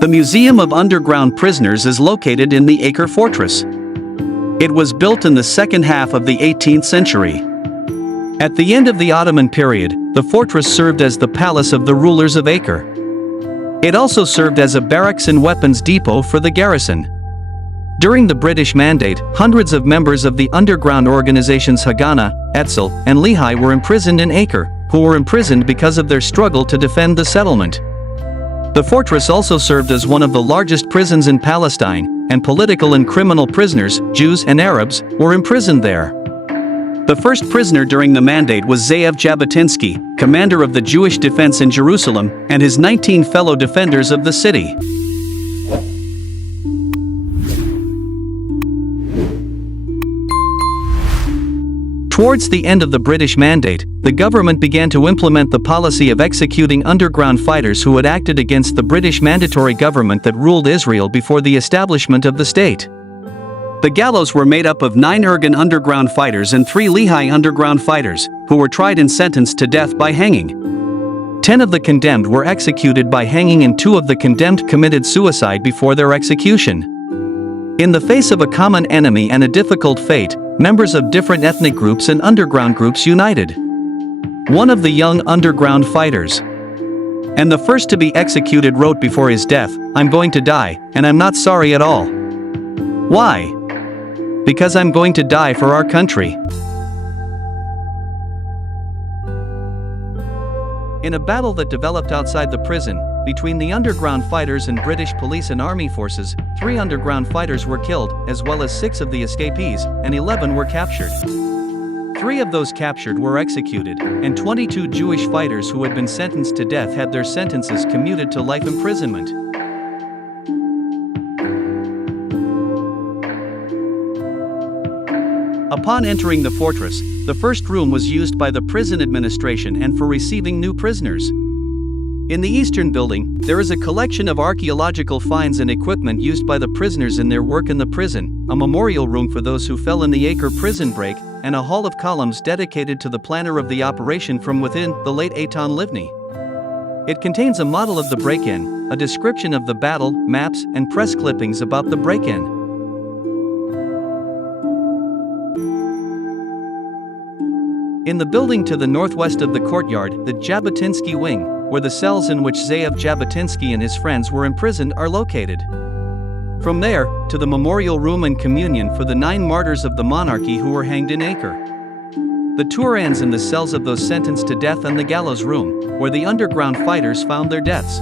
The Museum of Underground Prisoners is located in the Acre Fortress. It was built in the second half of the 18th century. At the end of the Ottoman period, the fortress served as the palace of the rulers of Acre. It also served as a barracks and weapons depot for the garrison. During the British Mandate, hundreds of members of the underground organizations Haganah, Etzel, and Lehi were imprisoned in Acre, who were imprisoned because of their struggle to defend the settlement. The fortress also served as one of the largest prisons in Palestine, and political and criminal prisoners, Jews and Arabs, were imprisoned there. The first prisoner during the Mandate was Ze'ev Jabotinsky, commander of the Jewish defense in Jerusalem, and his 19 fellow defenders of the city. Towards the end of the British Mandate, the government began to implement the policy of executing underground fighters who had acted against the British mandatory government that ruled Israel before the establishment of the state. The gallows were made up of 9 Irgun underground fighters and 3 Lehi underground fighters, who were tried and sentenced to death by hanging. 10 of the condemned were executed by hanging and 2 of the condemned committed suicide before their execution. In the face of a common enemy and a difficult fate, members of different ethnic groups and underground groups united. One of the young underground fighters, and the first to be executed, wrote before his death, "I'm going to die, and I'm not sorry at all. Why? Because I'm going to die for our country." In a battle that developed outside the prison, between the underground fighters and British police and army forces, 3 underground fighters were killed, as well as 6 of the escapees, and 11 were captured. 3 of those captured were executed, and 22 Jewish fighters who had been sentenced to death had their sentences commuted to life imprisonment. Upon entering the fortress, the first room was used by the prison administration and for receiving new prisoners. In the eastern building, there is a collection of archaeological finds and equipment used by the prisoners in their work in the prison, a memorial room for those who fell in the Acre prison break, and a hall of columns dedicated to the planner of the operation from within, the late Eitan Livni. It contains a model of the break-in, a description of the battle, maps, and press clippings about the break-in. In the building to the northwest of the courtyard, the Jabotinsky wing, where the cells in which Ze'ev Jabotinsky and his friends were imprisoned are located. From there, to the memorial room and communion for the 9 martyrs of the monarchy who were hanged in Acre. The tour ends in the cells of those sentenced to death and the gallows room, where the underground fighters found their deaths.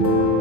you.